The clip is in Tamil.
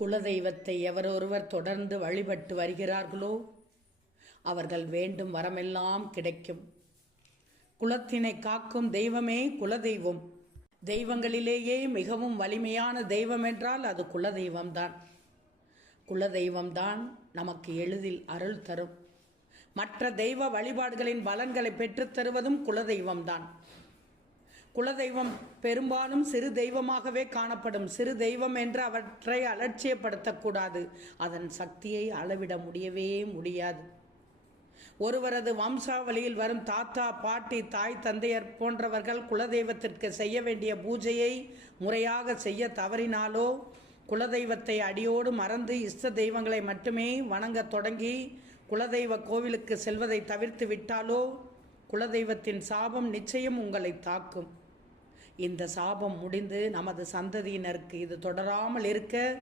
குலதெய்வத்தை எவரொருவர் தொடர்ந்து வழிபட்டு வருகிறார்களோ அவர்கள் வேண்டும் வரமெல்லாம் கிடைக்கும். குலத்தினை காக்கும் தெய்வமே குலதெய்வம். தெய்வங்களிலேயே மிகவும் வலிமையான தெய்வம் என்றால் அது குலதெய்வம்தான். குலதெய்வம்தான் நமக்கு எளிதில் அருள் தரும். மற்ற தெய்வ வழிபாடுகளின் பலன்களை பெற்றுத்தருவதும் குலதெய்வம்தான். குலதெய்வம் பெரும்பாலும் சிறு தெய்வமாகவே காணப்படும். சிறு தெய்வம் என்று அவற்றை அலட்சியப்படுத்தக்கூடாது. அதன் சக்தியை அளவிட முடியவே முடியாது. ஒருவரது வம்சாவளியில் வரும் தாத்தா, பாட்டி, தாய், தந்தையர் போன்றவர்கள் குலதெய்வத்திற்கு செய்ய வேண்டிய பூஜையை முறையாக செய்ய தவறினாலோ, குலதெய்வத்தை அடியோடு மறந்து இஷ்ட தெய்வங்களை மட்டுமே வணங்க தொடங்கி குலதெய்வ கோவிலுக்கு செல்வதை தவிர்த்து விட்டாலோ, குலதெய்வத்தின் சாபம் நிச்சயம் உங்களை தாக்கும். இந்த சாபம் முடிந்து நமது சந்ததியினருக்கு இது தொடராமல் இருக்க